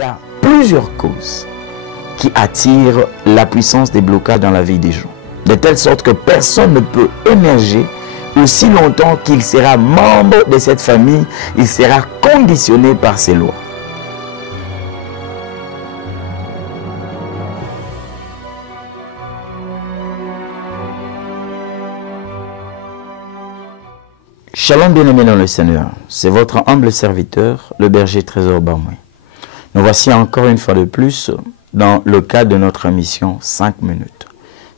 y a plusieurs causes qui attirent la puissance des blocages dans la vie des gens. De telle sorte que personne ne peut émerger aussi longtemps qu'il sera membre de cette famille, il sera conditionné par ces lois. Shalom bien-aimés dans le Seigneur, c'est votre humble serviteur, le berger Trésor Bamoué. Nous voici encore une fois de plus dans le cadre de notre émission 5 minutes.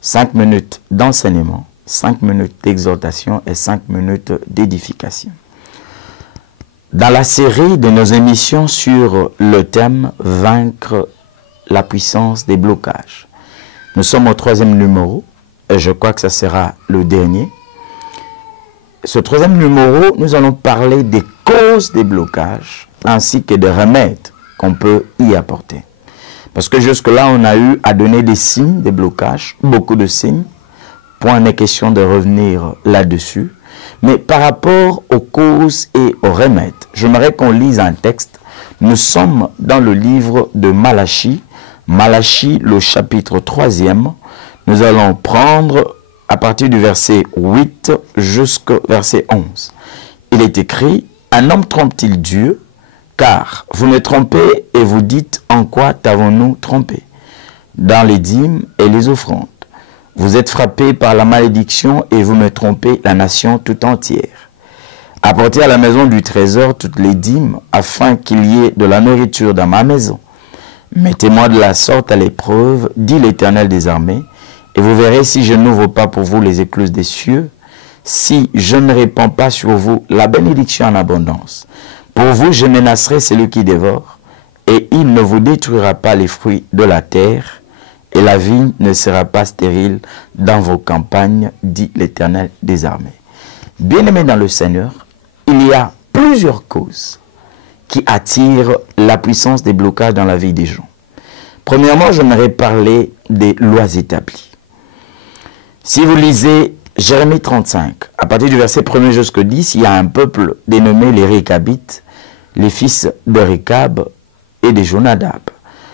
5 minutes d'enseignement, 5 minutes d'exhortation et 5 minutes d'édification. Dans la série de nos émissions sur le thème « Vaincre la puissance des blocages », nous sommes au 3e numéro et je crois que ça sera le dernier. Ce 3e numéro, nous allons parler des causes des blocages ainsi que des remèdes qu'on peut y apporter. Parce que jusque-là, on a eu à donner des signes des blocages, beaucoup de signes. Point n'est question de revenir là-dessus. Mais par rapport aux causes et aux remèdes, j'aimerais qu'on lise un texte. Nous sommes dans le livre de Malachie. Malachie, le chapitre 3e. Nous allons prendre à partir du verset 8 jusqu'au verset 11. Il est écrit, « Un homme trompe-t-il Dieu? Car vous me trompez et vous dites, en quoi t'avons-nous trompé? Dans les dîmes et les offrandes. Vous êtes frappés par la malédiction et vous me trompez la nation tout entière. Apportez à la maison du trésor toutes les dîmes, afin qu'il y ait de la nourriture dans ma maison. Mettez-moi de la sorte à l'épreuve, dit l'Éternel des armées, et vous verrez si je n'ouvre pas pour vous les écluses des cieux, si je ne répands pas sur vous la bénédiction en abondance. Pour vous, je menacerai celui qui dévore, et il ne vous détruira pas les fruits de la terre, et la vigne ne sera pas stérile dans vos campagnes, dit l'Éternel des armées. » Bien-aimés dans le Seigneur, il y a plusieurs causes qui attirent la puissance des blocages dans la vie des gens. Premièrement, j'aimerais parler des lois établies. Si vous lisez Jérémie 35, à partir du verset 1er jusqu'au 10, il y a un peuple dénommé les Récabites, les fils de Récab et de Jonadab.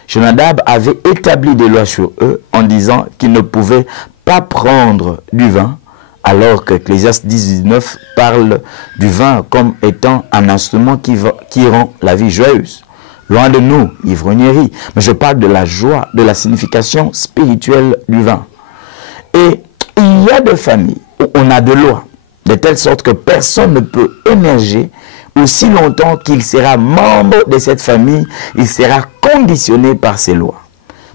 Jonadab avait établi des lois sur eux en disant qu'ils ne pouvaient pas prendre du vin, alors que Ecclésiaste 19 parle du vin comme étant un instrument qui rend la vie joyeuse. Loin de nous, l'ivrognerie, mais je parle de la joie, de la signification spirituelle du vin. Et il y a des familles où on a de lois, de telle sorte que personne ne peut émerger aussi longtemps qu'il sera membre de cette famille, il sera conditionné par ces lois.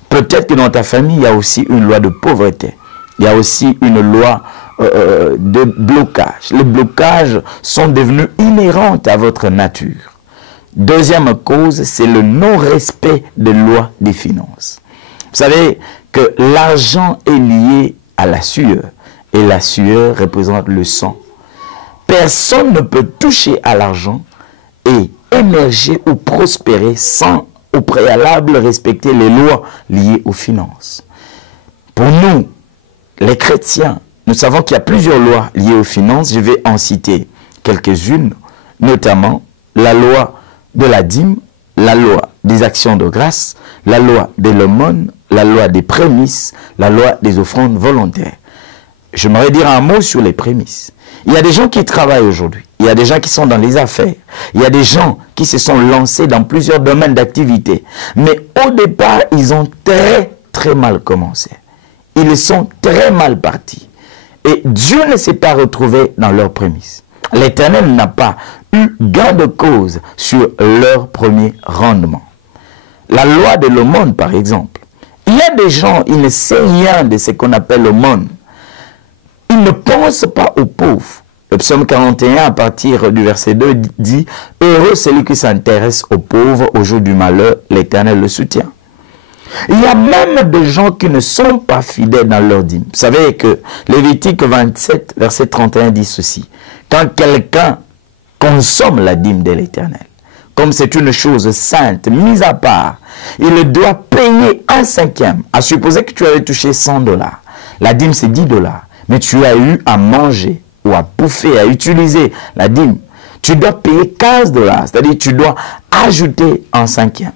Peut-être que dans ta famille, il y a aussi une loi de pauvreté, il y a aussi une loi de blocage. Les blocages sont devenus inhérents à votre nature. Deuxième cause, c'est le non-respect des lois des finances. Vous savez que l'argent est lié à la sueur, et la sueur représente le sang. Personne ne peut toucher à l'argent et émerger ou prospérer sans au préalable respecter les lois liées aux finances. Pour nous, les chrétiens, nous savons qu'il y a plusieurs lois liées aux finances. Je vais en citer quelques-unes, notamment la loi de la dîme, la loi des actions de grâce, la loi de l'aumône, la loi des prémices, la loi des offrandes volontaires. J'aimerais dire un mot sur les prémices. Il y a des gens qui travaillent aujourd'hui, il y a des gens qui sont dans les affaires, il y a des gens qui se sont lancés dans plusieurs domaines d'activité. Mais au départ, ils ont très mal commencé. Ils sont très mal partis. Et Dieu ne s'est pas retrouvé dans leurs prémices. L'Éternel n'a pas eu gain de cause sur leur premier rendement. La loi de l'aumône, par exemple. Il y a des gens, ils ne savent rien de ce qu'on appelle l'aumône. Ils ne pensent pas aux pauvres. Le psaume 41, à partir du verset 2, dit « Heureux celui qui s'intéresse aux pauvres, au jour du malheur, l'Éternel le soutient. » Il y a même des gens qui ne sont pas fidèles dans leur dîme. Vous savez que Lévitique 27, verset 31 dit ceci. « Quand quelqu'un consomme la dîme de l'Éternel, comme c'est une chose sainte, mise à part, il doit payer un cinquième. À supposer que tu avais touché $100. La dîme, c'est $10. Mais tu as eu à manger ou à bouffer, à utiliser la dîme. Tu dois payer $15. C'est-à-dire tu dois ajouter un cinquième.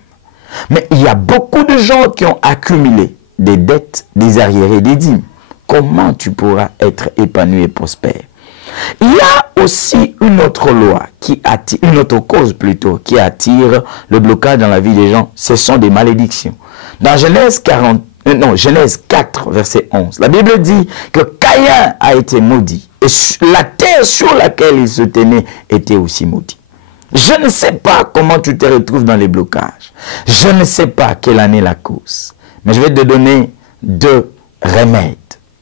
Mais il y a beaucoup de gens qui ont accumulé des dettes, des arriérés, des dîmes. Comment tu pourras être épanoui et prospère? Il y a aussi une autre loi, qui attire, une autre cause plutôt, qui attire le blocage dans la vie des gens. Ce sont des malédictions. Dans Genèse 4, verset 11, la Bible dit que Caïn a été maudit. Et la terre sur laquelle il se tenait était aussi maudite. Je ne sais pas comment tu te retrouves dans les blocages. Je ne sais pas quelle en est la cause. Mais je vais te donner 2 remèdes,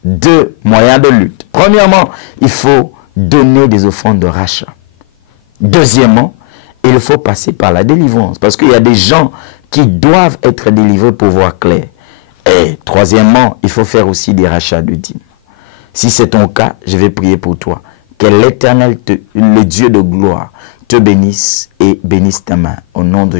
2 moyens de lutte. Premièrement, il faut donner des offrandes de rachat. Deuxièmement, il faut passer par la délivrance. Parce qu'il y a des gens qui doivent être délivrés pour voir clair. Et troisièmement, il faut faire aussi des rachats de dîmes. Si c'est ton cas, je vais prier pour toi. Que l'Éternel, le Dieu de gloire, te bénisse et bénisse ta main. Au nom de